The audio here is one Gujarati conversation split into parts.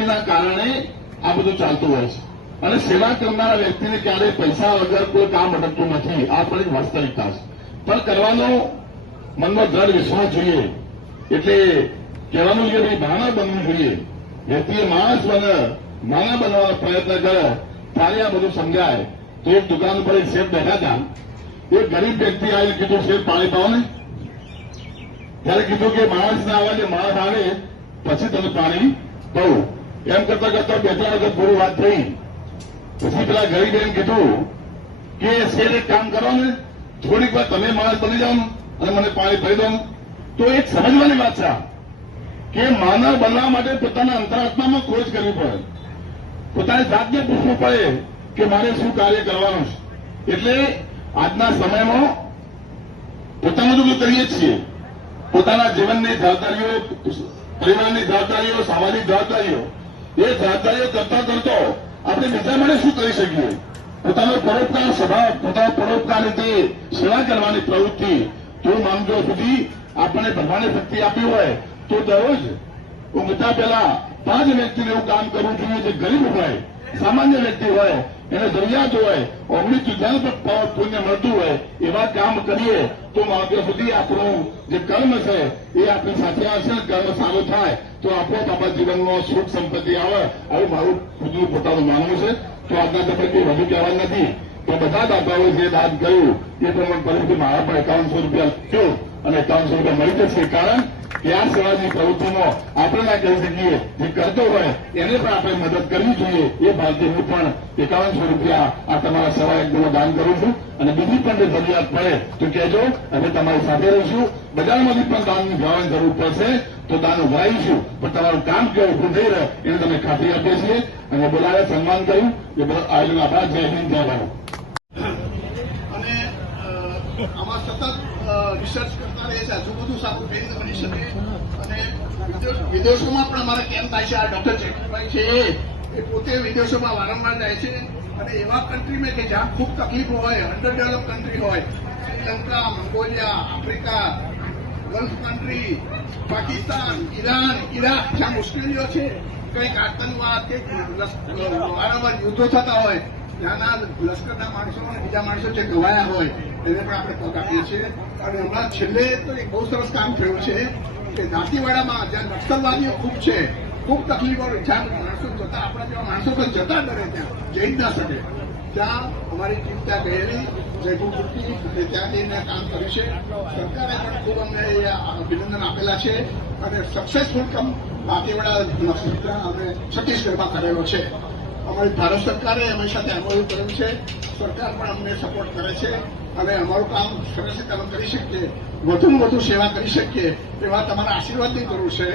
વ્યક્તિના કારણે આ બધું ચાલતું હોય છે અને સેવા કરનારા વ્યક્તિને ક્યારેય પૈસા વગર કોઈ કામ અટકતું નથી. આ પણ એક વાસ્તવિકતા છે. પણ કરવાનો મનમાં દ્રઢ વિશ્વાસ જોઈએ. એટલે કહેવાનું છે કે ભાના બનવું જોઈએ. વ્યક્તિએ માણસ બને, માણા બનવાનો પ્રયત્ન કરે ત્યારે આ બધું સમજાય. તો એક દુકાન ઉપર એક શેઠ બેઠા હતા. એક ગરીબ વ્યક્તિ આવીને કીધું, શેઠ પાણી પાવો ને. ત્યારે કીધું કે માણસ ના આવે, માણસ આવે પછી તમે પાણી પાવું. એમ કરતા કરતા બે ત્રણ વખત પૂરી વાત થઈ. પછી પેલા ગરીબ એમ કીધું કે શેઠ એક કામ કરો ને, થોડીક વાર તમે માણસ બની જાઓ અને મને પાણી પી દો. તો એક સમજવાની વાત છે કે માનવ બનવા માટે પોતાના અંતરાત્મામાં ખોજ કરવી પડે, પોતાની જાતને પૂછવું પડે કે મારે શું કાર્ય કરવાનું છે. એટલે આજના સમયમાં પોતાનું તો કરીએ જ છીએ, પોતાના જીવનની જવાબદારીઓ, પરિવારની જવાબદારીઓ, સામાજિક જવાબદારીઓ, એ જવાબદારીઓ કરતા કરતો આપણે બીજા માટે શું કરી શકીએ. પોતાનો પરોપકાર સ્વભાવ, પોતાનો પરોપકાર રીતે સેવા કરવાની પ્રવૃત્તિ, જો માનજો સુધી આપણને ભગવાને શક્તિ આપી હોય તો દરરોજ ઊંઘતા પહેલા 5 વ્યક્તિને એવું કામ કરવું જોઈએ જે ગરીબ હોય, સામાન્ય વ્યક્તિ હોય, એને જરૂરિયાત હોય, અમૃત જલ પર પુણ્ય મળતું હોય એવા કામ કરીએ તો માત્ર સુધી આપણું જે કર્મ છે એ આપણી સાથે આવશે. કર્મ સારું થાય તો આપોઆપ આપણા જીવનમાં સુખ સંપત્તિ આવે. આવું મારું ખુદનું પોતાનું માનવું છે. તો આજના તબક્કે વધુ કહેવા નથી. તો બધા દાતાઓએ જે દાન કર્યું એ પ્રમાણે પરિસ્થિતિ મારા પણ 5100 રૂપિયા થયો અને 5100 રૂપિયા મળી જશે. કારણ કે આ સેવાની પ્રવૃત્તિમાં આપણે ના કહી શકીએ, જે કરતો હોય એને પણ આપણે મદદ કરવી જોઈએ. એ ભાવથી હું પણ 5100 રૂપિયા આ તમારા સેવા યજ્ઞમાં દાન કરું છું. અને બીજી પણ જો જરૂરિયાત પડે તો કહેજો, અમે તમારી સાથે રહીશું. બજારમાંથી પણ દાનની જવાની જરૂર પડશે તો દાન ઉઘરાવીશું. પણ તમારું કામ કેવું ઉભું થઈ રહે એને તમે ખાતરી આપીએ છીએ. અને બોલાવે સન્માન કર્યું એ બધો આયોજન આભાર. જય હિન્દ, જય ભારત. અને આમાં સતત રિસર્ચ કરતા રહે છે, હજુ બધું સારું કઈ રીતે બની શકે. અને વિદેશોમાં પણ અમારે કેમ થાય છે. આ ડોક્ટર ચેટરભાઈ છે એ પોતે વિદેશોમાં વારંવાર જાય છે અને એવા કન્ટ્રીમાં કે જ્યાં ખૂબ તકલીફો હોય, અંડર ડેવલપ કન્ટ્રી હોય, Sri Lanka, Mongolia, Africa, gulf country, Pakistan, Iran, Iraq, જ્યાં મુશ્કેલીઓ છે, કંઈક આતંકવાદ કે વારંવાર યુદ્ધો થતા હોય, ત્યાંના લશ્કરના માણસો અને બીજા માણસો જે ગવાયા હોય એને પણ આપણે પગ આપીએ છીએ. અને હમણાં છેલ્લે તો એક બહુ સરસ કામ થયું છે કે દાંતીવાડામાં જ્યાં નક્સલવાદીઓ ખૂબ છે, ખૂબ તકલીફો, જ્યાં માણસો જતા, આપણા જેવા માણસો તો જતા ડરે, ત્યાં જઈ જ ના શકે, ત્યાં અમારી ટીમ ત્યાં ગયેલી જયપુર પૂરતી અને ત્યાં જઈને કામ કર્યું છે. સરકારે પણ ખૂબ અમને અભિનંદન આપેલા છે અને સક્સેસફુલ કામ દાંતીવાડા અમે છત્તીસગઢમાં કરેલો છે. અમારી ભારત સરકારે અમારી સાથે એમઓયુ કર્યું છે. સરકાર પણ અમને સપોર્ટ કરે છે અને અમારું કામ સરસ રીતે અમે કરી શકીએ, વધુમાં વધુ સેવા કરી શકીએ એવા તમારા આશીર્વાદની જરૂર છે.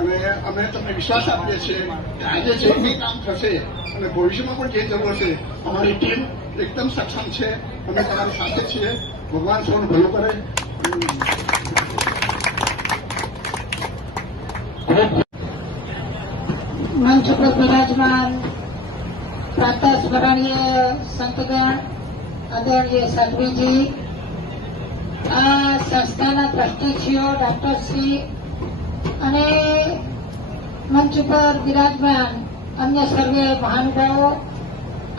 અને અમે તમને વિશ્વાસ આપીએ છીએ કે આજે જે બી કામ થશે અને ભવિષ્યમાં પણ જે જરૂર હશે અમારી ટીમ એકદમ સક્ષમ છે. અમે તમારી સાથે છીએ. ભગવાન સૌનું ભલું કરે. મંચ ઉપર બિરાજમાન પ્રાતઃ સ્મરણીય સંતગણ, આદરણીય સાધ્વીજી, આ સંસ્થાના ટ્રસ્ટીશ્રીઓ, ડોક્ટરશ્રી અને મંચ ઉપર બિરાજમાન અન્ય સર્વે મહાનુભાવો,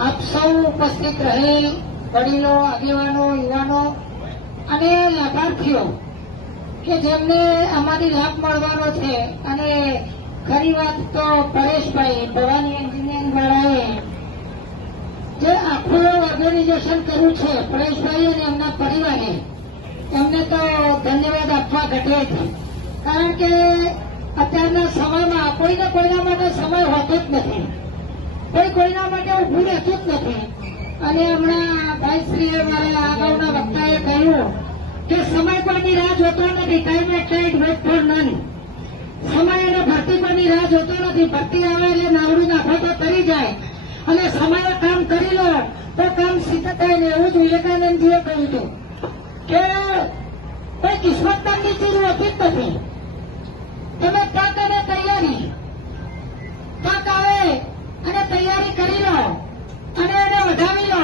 આપ સૌ ઉપસ્થિત રહેલ વડીલો, આગેવાનો, યુવાનો અને લાભાર્થીઓ કે જેમને આમાંથી લાભ મળવાનો છે. અને ખરી વાત તો પરેશભાઈ ભવાની એન્જિનિયરિંગ વાળાએ જે આખું ઓર્ગેનાઇઝેશન કર્યું છે, પરેશભાઈ અને એમના પરિવારે, એમને તો ધન્યવાદ આપવા ઘટે છે. કારણ કે અત્યારના સમયમાં કોઈને કોઈના માટે સમય હોતો જ નથી, કોઈ કોઈના માટે ઊભું રહેતું જ નથી. અને હમણાં ભાઈશ્રીએ મારા અગાઉના વક્તાએ કહ્યું કે સમય કોઈની રાહ જોતો નથી. Time at night wait for none. સમય અને ભરતી કોઈની રાહ જોતો નથી. ભરતી આવે એટલે નાવડું નાખો તો તરી જાય અને સમયે કામ કરી લો તો કામ સિદ્ધ થાય ને. એવું જ વિવેકાનંદજીએ કહ્યું હતું કે કોઈ કિસ્મત નામની ચીજ હોતી જ નથી. તમે તક અને તૈયારી, તક આવે અને તૈયારી કરી લો અને એને વધાવી લો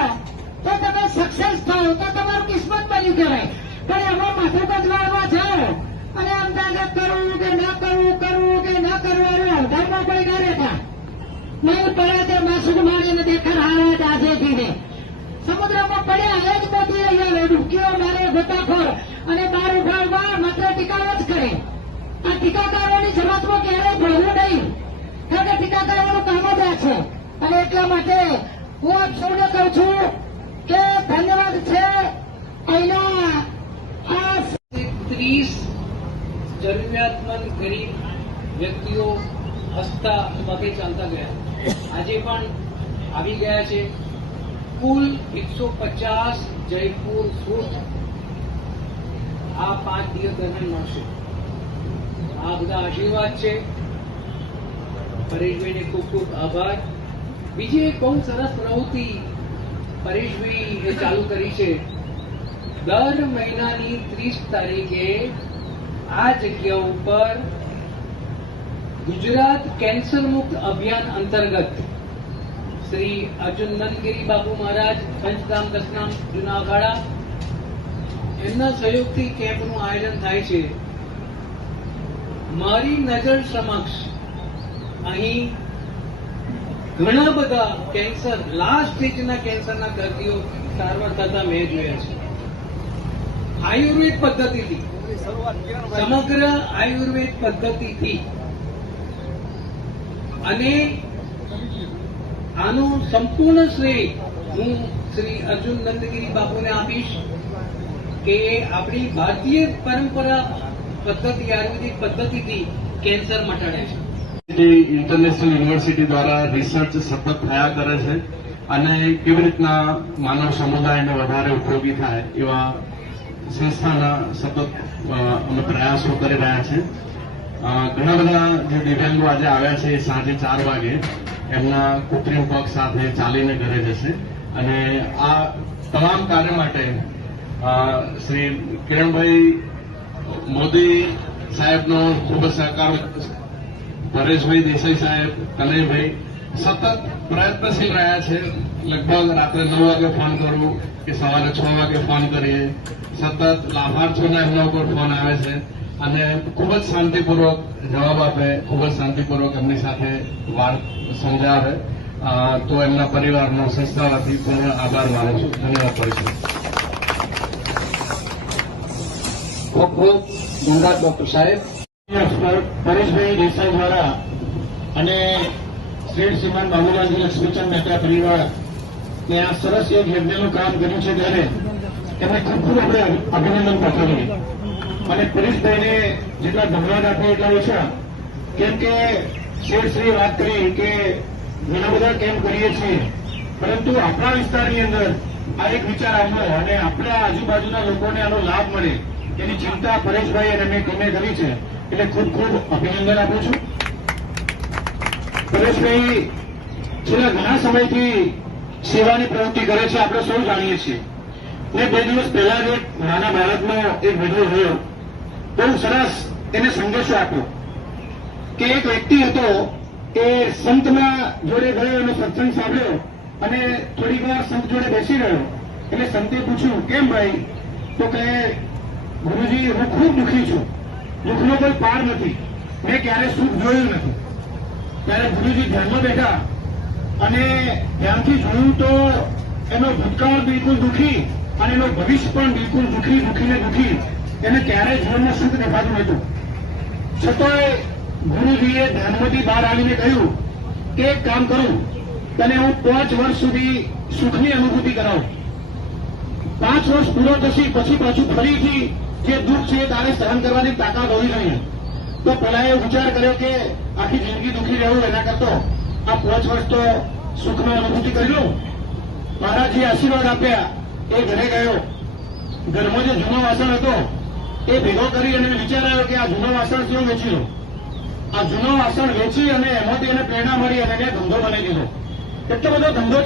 તો તમે સક્સેસ થાઓ, તો તમારું કિસ્મત બન્યું કહેવાય. પણ એમાં માથું બદલાવવા જાઓ અને અંદાજત કરવું કે ના કરવું, કરવું કે ના કરવું, એનો અવધારમાં કોઈ ના રહેતા. નહીં પડે તે માસુક મારીને દેખાડ આવે આજે પીને સમુદ્રમાં પડ્યા એ જ મોતી અહીંયા ડૂબકીઓ મારે ગોતાખોર અને બાર ઉઠાવવા માત્ર ટીકાઓ જ કરે. આ ટીકાકારોની જમાતમાં ક્યારેય ભળવું નહીં, કારણ કે ટીકાકારોનું કામ જ આ છે. અને એટલા માટે હું આપ સૌને કહું છું કે ધન્યવાદ છે. અહીંના આ 30 જરૂરિયાતમંદ ગરીબ વ્યક્તિઓ હસતા પગે ચાલતા ગયા, આજે પણ આવી ગયા છે. કુલ 150 જયપુર ફ્રૂટ આ 5 દિવસ દરમિયાન મળશે. આ બધા આશીર્વાદ છે. પરેશભાઈને ખૂબ ખૂબ આભાર. બીજી એક બહુ સરસ પ્રવૃત્તિ પરેશભાઈએ ચાલુ કરી છે. દર મહિનાની 30 તારીખે આ જગ્યા ઉપર ગુજરાત કેન્સર મુક્ત અભિયાન અંતર્ગત શ્રી અર્જુન નંદગીરી બાપુ મહારાજ પંચધામ દસનામ જૂના અખાડા એમના સહયોગથી કેમ્પનું આયોજન થાય છે. મારી નજર સમક્ષ અહીં ઘણા બધા કેન્સર લાસ્ટ સ્ટેજના કેન્સરના દર્દીઓ સારવાર થતા મેં જોયા છે. આયુર્વેદ પદ્ધતિથી, સમગ્ર આયુર્વેદ પદ્ધતિથી, અને આનું સંપૂર્ણ શ્રેય હું શ્રી અર્જુન નંદગીરી બાપુને આપીશ કે આપણી ભારતીય પરંપરા પદ્ધતિ આયુર્વેદિક પદ્ધતિથી કેન્સર મટાડે છે. ઇન્ટરનેશનલ યુનિવર્સિટી દ્વારા રિસર્ચ સતત થયા કરે છે અને કેવી રીતના માનવ સમુદાયને વધારે ઉપયોગી થાય એવા સંસ્થાના સતત અમે પ્રયાસો કરી રહ્યા છે. ઘણા બધા જે દિવ્યાંગો આજે આવ્યા છે એ સાંજે 4 વાગે એમના કૃત્રિમ પગ સાથે ચાલીને ઘરે જશે અને આ તમામ કાર્ય માટે શ્રી કિરણભાઈ મોદી સાહેબનો ખૂબ જ સહકાર, પરેશભાઈ દેસાઈ સાહેબ, કનૈભાઈ સતત પ્રયત્નશીલ રહ્યા છે. લગભગ રાત્રે 9 વાગે ફોન કરું કે સવારે 6 વાગે ફોન કરીએ, સતત લાભાર્થીઓના એમના ઉપર ફોન આવે છે અને ખૂબ જ શાંતિપૂર્વક જવાબ આપે, ખૂબ જ શાંતિપૂર્વક એમની સાથે વાત સમજાવે. તો એમના પરિવારનો સંસ્થામાંથી પુનઃ આભાર માનું છું. ધન્યવાદ કરીશું. ખૂબ ખૂબ ધન્યવાદ ડોક્ટર સાહેબ. પરેશભાઈ દેસાઈ દ્વારા અને શ્રી શ્રીમાન બાબુલાલજી લક્ષ્મીચંદ મહેતા પરિવાર ને આ સરસ એક યજ્ઞનું કામ કર્યું છે ત્યારે એમને ખૂબ ખૂબ આપણે અભિનંદન પાઠવીએ અને પરેશભાઈને જેટલા ધન્યવાદ આપે એટલા ઓછા. કેમ કે શ્રી વાત કરી કે ઘણા બધા કેમ્પ કરીએ છીએ, પરંતુ આપણા વિસ્તારની અંદર આ એક વિચાર આવ્યો અને આપણા આજુબાજુના લોકોને આનો લાભ મળે એની ચિંતા પરેશભાઈ અને મેં ટીમે કરી છે, એટલે ખૂબ ખૂબ અભિનંદન આપું છું. પરેશભાઈ છેલ્લા ઘણા સમયથી સેવાની પ્રવૃત્તિ કરે છે, આપણે સૌ જાણીએ છીએ. ને 2 દિવસ પહેલા જ એક નાના બાળકનો એક વિડીયો જોયો, બહુ સરસ એને સંદેશો આપ્યો કે એક વ્યક્તિ હતો એ સંતના જોડે ગયો અને સત્સંગ સાંભળ્યો અને થોડીક વાર સંત જોડે બેસી રહ્યો. એટલે સંતે પૂછ્યું, કેમ ભાઈ? તો કહે, ગુરુજી હું ખૂબ દુઃખી છું, દુઃખનો કોઈ પાર નથી, મેં ક્યારે સુખ જોયું નથી. ત્યારે ગુરુજી ધ્યાનમાં બેઠા અને ધ્યાનથી જોયું તો એનો ભૂતકાળ બિલકુલ દુઃખી અને એનો ભવિષ્ય પણ બિલકુલ દુઃખી. એને ક્યારેય જીવનમાં સુખ દેખાતું નહોતું. છતાંય ગુરુજીએ ધ્યાનમાંથી બહાર આવીને કહ્યું કે એક કામ કરું, તને હું 5 વર્ષ સુધી સુખની અનુભૂતિ કરાવું. 5 વર્ષ પૂરો થશે પછી પાછું ફરીથી જે દુઃખ છે તારે સહન કરવાની તાકાત હોવી જોઈએ. તો પેલા એ વિચાર કર્યો કે આખી જિંદગી દુઃખી રહેવું એના કરતો આ 5 વર્ષ તો સુખનો અનુભૂતિ કરી લઉં. મહારાજજી આશીર્વાદ આપ્યા. એ ઘરે ગયો, ઘરમાં જે જૂનો વાસણ હતો એ ભેગો કરી અને વિચાર આવ્યો કે આ જૂનો વાસણ કેવું વેચી લો. આ જૂનો વાસણ વેચી અને એમાંથી એને પ્રેરણા મળી અને એને ધંધો બનાવી દીધો. એટલો બધો ધંધો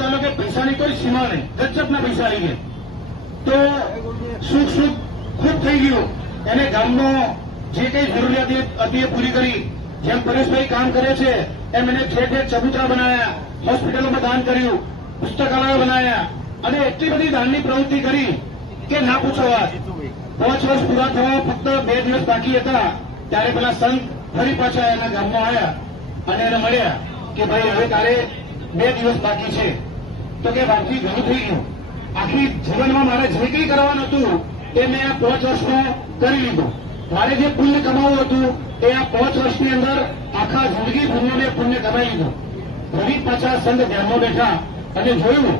ચાલ્યો કે પૈસાની કોઈ સીમા નહીં, ગજબના પૈસા આવી ગયા. તો સુખ ખૂબ થઈ ગયું. એને ગામનો જે કંઈ જરૂરિયાત હતી એ પૂરી કરી. જેમ પરેશભાઈ કામ કરે છે એમ એને ઠેર ચબૂતરા બનાવ્યા, હોસ્પિટલોમાં દાન કર્યું, પુસ્તકાલયો બનાવ્યા અને એટલી બધી દાનની પ્રવૃત્તિ કરી કે ના પૂછો વાત. 5 વર્ષ પૂરા થવા ફક્ત 2 દિવસ બાકી હતા ત્યારે પેલા સંત ફરી પાછા એના ગામમાં આવ્યા અને એને મળ્યા કે ભાઈ હવે તારે 2 દિવસ બાકી છે, તો કે બાકી ઘણું થઈ ગયું. આખી જીવનમાં મારે જે કંઈ કરવાનું હતું એ મેં આ 5 વર્ષમાં કરી લીધું. મારે જે પુણ્ય કમાવું હતું એ આ 5 વર્ષની અંદર આખા જિંદગી પુણ્ય કમાઈ લીધું. ફરી પાછા સંત ધ્યાનમાં બેઠા અને જોયું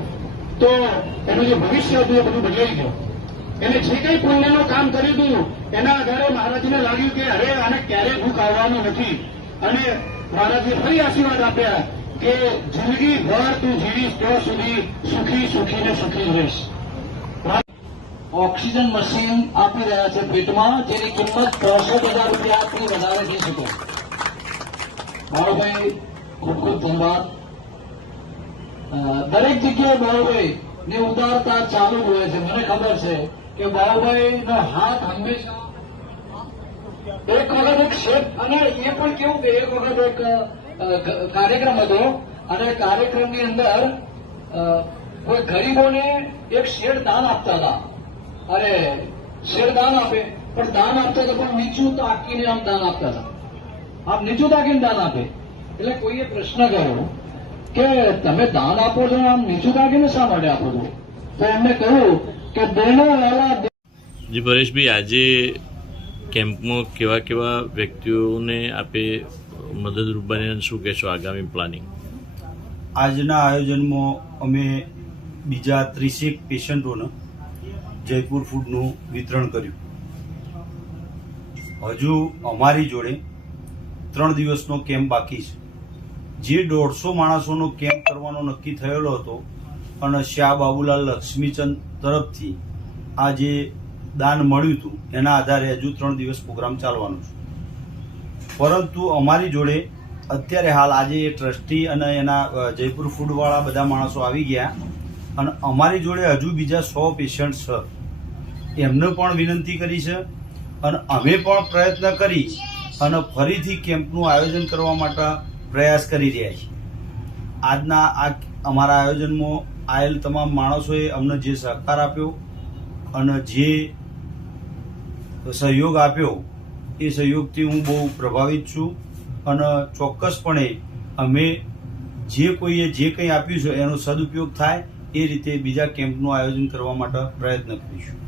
તો એનું જે ભવિષ્ય હતું એ બધું બદલાઈ ગયું. એને જે કંઈ પુણ્યનું કામ કર્યું હતું એના આધારે મહારાજને લાગ્યું કે અરે આને ક્યારેય ભૂખ આવવાનું નથી. અને મહારાજે ફરી આશીર્વાદ આપ્યા કે જિંદગી ભર તું જીવીશ ત્યાં સુધી સુખી સુખીને સુખી રહીશ. ઓક્સિજન મશીન આપી રહ્યા છે પેટમાં, જેની કિંમત 63,000 રૂપિયાથી વધારે થઈ શકે. બાળુભાઈ ખૂબ ખૂબ ધન્યવાદ. દરેક જગ્યાએ બાળુભાઈ ની ઉદારતા ચાલુ જ હોય છે. મને ખબર છે કે બાળુભાઈનો હાથ હંમેશા એક વખત એક શેઠ, અને એ પણ કેવું કે એક વખત એક કાર્યક્રમ હતો અને કાર્યક્રમની અંદર કોઈ ગરીબોને એક શેઠ દાન આપતા હતા. અરે શેર દાન આપે, પણ દાન આપતા હતા પણ નીચું તાકીને આમ દાન આપતા હતા. આમ નીચું તાકીને દાન આપે. એટલે કોઈએ પ્રશ્ન કર્યો કે તમે દાન આપો છો આમ નીચું તાકીને શા માટે આપો છો? તો એમને કહ્યું કે દેનો વાલા. જી પરેશભાઈ, આજે કેમ્પમાં કેવા કેવા વ્યક્તિઓને આપે મદદરૂપ બને, શું કહેશો આગામી પ્લાનિંગ? આજના આયોજનમાં અમે બીજા 30 પેશન્ટોને જયપુર ફૂડનું વિતરણ કર્યું. હજુ અમારી જોડે 3 દિવસનો કેમ્પ બાકી છે. જે 150 માણસોનો કેમ્પ કરવાનો નક્કી થયેલો હતો અને શાહ બાબુલાલ લક્ષ્મીચંદ તરફથી આ જે દાન મળ્યું હતું એના આધારે હજુ 3 દિવસ પ્રોગ્રામ ચાલવાનો છે. પરંતુ અમારી જોડે અત્યારે હાલ આજે એ ટ્રસ્ટી અને એના જયપુર ફૂડવાળા બધા માણસો આવી ગયા અને અમારી જોડે હજુ બીજા 100 પેશન્ટ છે. એમને પણ વિનંતી કરી છે અને અમે પણ પ્રયત્ન કરી અને ફરીથી કેમ્પનું આયોજન કરવા માટે પ્રયાસ કરી રહ્યા છીએ. આજના આ અમારા આયોજનમાં આવેલ તમામ માણસોએ અમને જે સહકાર આપ્યો અને જે સહયોગ આપ્યો એ સહયોગથી હું બહુ પ્રભાવિત છું અને ચોક્કસપણે અમે જે કોઈએ જે કંઈ આપ્યું છે એનો સદુપયોગ થાય એ રીતે બીજા કેમ્પનું આયોજન કરવા માટે પ્રયત્ન કરીશું.